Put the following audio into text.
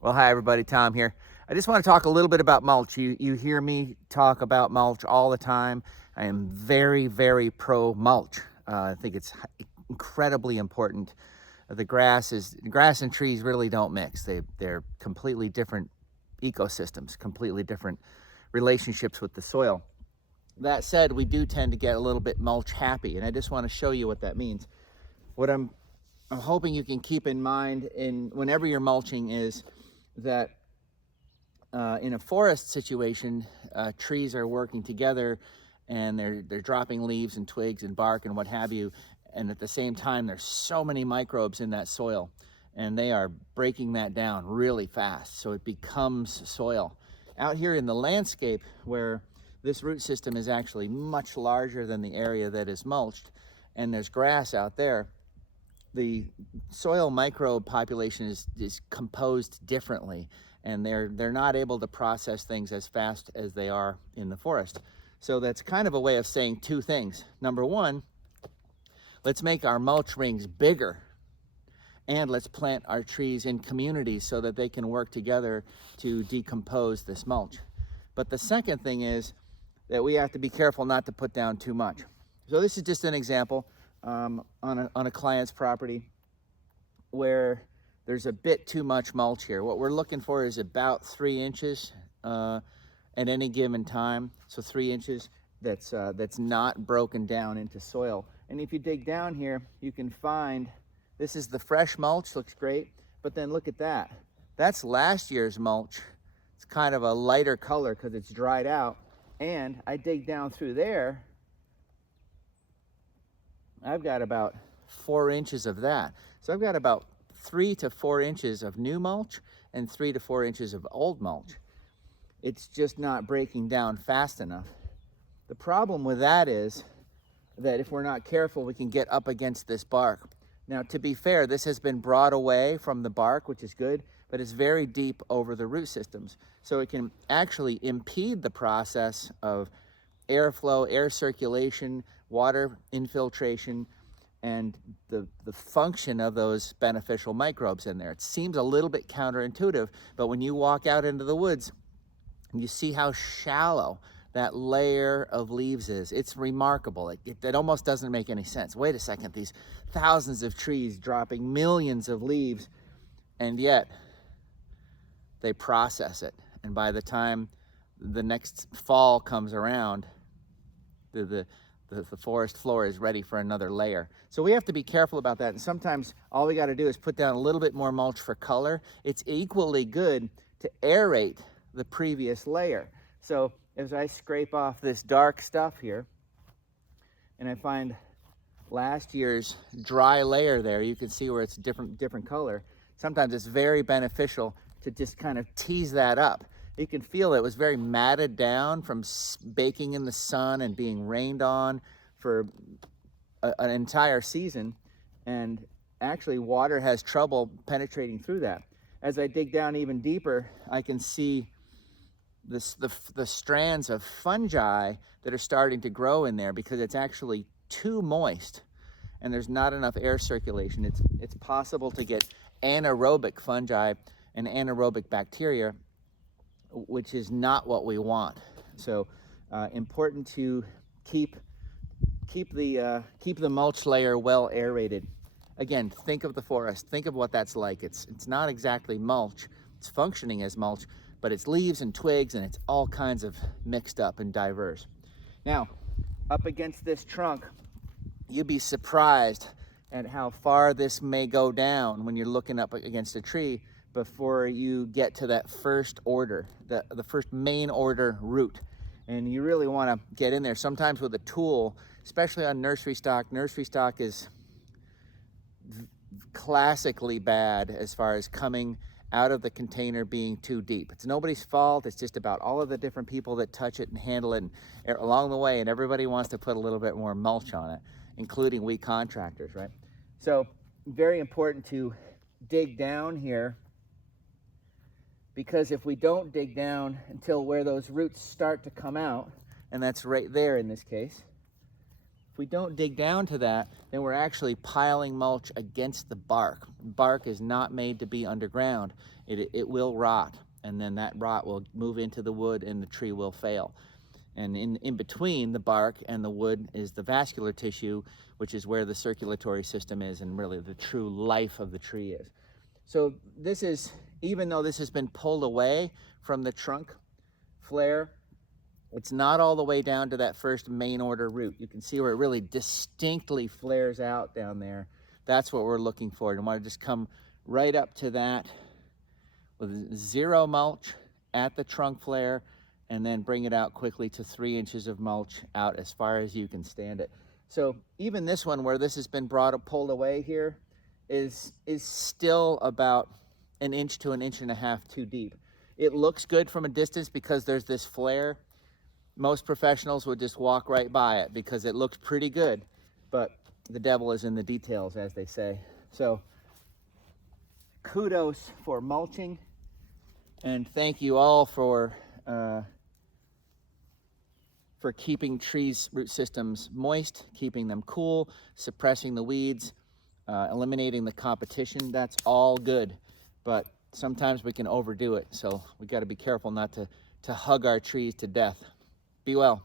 Well, hi everybody, Tom here. I just want to talk a little bit about mulch. You hear me talk about mulch all the time. I am very pro mulch. I think it's incredibly important. Grass and trees really don't mix. They're completely different ecosystems, completely different relationships with the soil. That said, we do tend to get a little bit mulch happy, and I just want to show you what that means. What I'm hoping you can keep in mind whenever you're mulching is that in a forest situation, trees are working together and they're dropping leaves and twigs and bark and what have you. And at the same time, there's so many microbes in that soil and they are breaking that down really fast. So it becomes soil. Out here in the landscape where this root system is actually much larger than the area that is mulched and there's grass out there, the soil microbe population is composed differently, and they're not able to process things as fast as they are in the forest. So that's kind of a way of saying two things. Number one, let's make our mulch rings bigger, and let's plant our trees in communities so that they can work together to decompose this mulch. But the second thing is that we have to be careful not to put down too much. So this is just an example on a client's property where there's a bit too much mulch here. What we're looking for is about 3 inches at any given time. So 3 inches that's not broken down into soil. And if you dig down here, you can find, this is the fresh mulch, looks great, but then look at that. That's last year's mulch. It's kind of a lighter color because it's dried out. And I dig down through there, I've got about 4 inches of that. So I've got about 3 to 4 inches of new mulch and 3 to 4 inches of old mulch. It's just not breaking down fast enough. The problem with that is that if we're not careful, we can get up against this bark. Now, to be fair, this has been brought away from the bark, which is good, but it's very deep over the root systems. So it can actually impede the process of airflow, air circulation, water infiltration, and the function of those beneficial microbes in there. It seems a little bit counterintuitive, but when you walk out into the woods, you see how shallow that layer of leaves is. It's remarkable. It almost doesn't make any sense. Wait a second, these thousands of trees dropping millions of leaves, and yet they process it. And by the time the next fall comes around, the forest floor is ready for another layer. So we have to be careful about that. And sometimes all we got to do is put down a little bit more mulch for color. It's equally good to aerate the previous layer. So as I scrape off this dark stuff here, and I find last year's dry layer there, you can see where it's different color. Sometimes it's very beneficial to just kind of tease that up. You can feel it was very matted down from baking in the sun and being rained on for an entire season. And actually water has trouble penetrating through that. As I dig down even deeper, I can see the strands of fungi that are starting to grow in there because it's actually too moist and there's not enough air circulation. It's possible to get anaerobic fungi and anaerobic bacteria, which is not what we want. So important to keep the mulch layer well aerated. Again, think of the forest. Think of what that's like. It's not exactly mulch. It's functioning as mulch, but it's leaves and twigs and it's all kinds of mixed up and diverse. Now, up against this trunk, you'd be surprised at how far this may go down when you're looking up against a tree before you get to that first order, the first main order root. And you really want to get in there sometimes with a tool, especially on nursery stock. Nursery stock is classically bad as far as coming out of the container being too deep. It's nobody's fault. It's just about all of the different people that touch it and handle it and along the way, and everybody wants to put a little bit more mulch on it, including we contractors, right? So very important to dig down here, because if we don't dig down until where those roots start to come out, and that's right there in this case, If we don't dig down to that, then we're actually piling mulch against the bark. Bark is not made to be underground. It will rot, and then that rot will move into the wood and the tree will fail. And in between the bark and the wood is the vascular tissue, which is where the circulatory system is and really the true life of the tree is. So this is, even though this has been pulled away from the trunk flare, it's not all the way down to that first main order root. You can see where it really distinctly flares out down there. That's what we're looking for. You want to just come right up to that with 0 mulch at the trunk flare, and then bring it out quickly to 3 inches of mulch out as far as you can stand it. So even this one where this has been pulled away here is still about 1 inch to 1.5 inches too deep. It looks good from a distance because there's this flare. Most professionals would just walk right by it because it looks pretty good, but the devil is in the details, as they say. So kudos for mulching, and thank you all for keeping trees' root systems moist, keeping them cool, suppressing the weeds, eliminating the competition. That's all good, but sometimes we can overdo it, so we got to be careful not to hug our trees to death. Be well.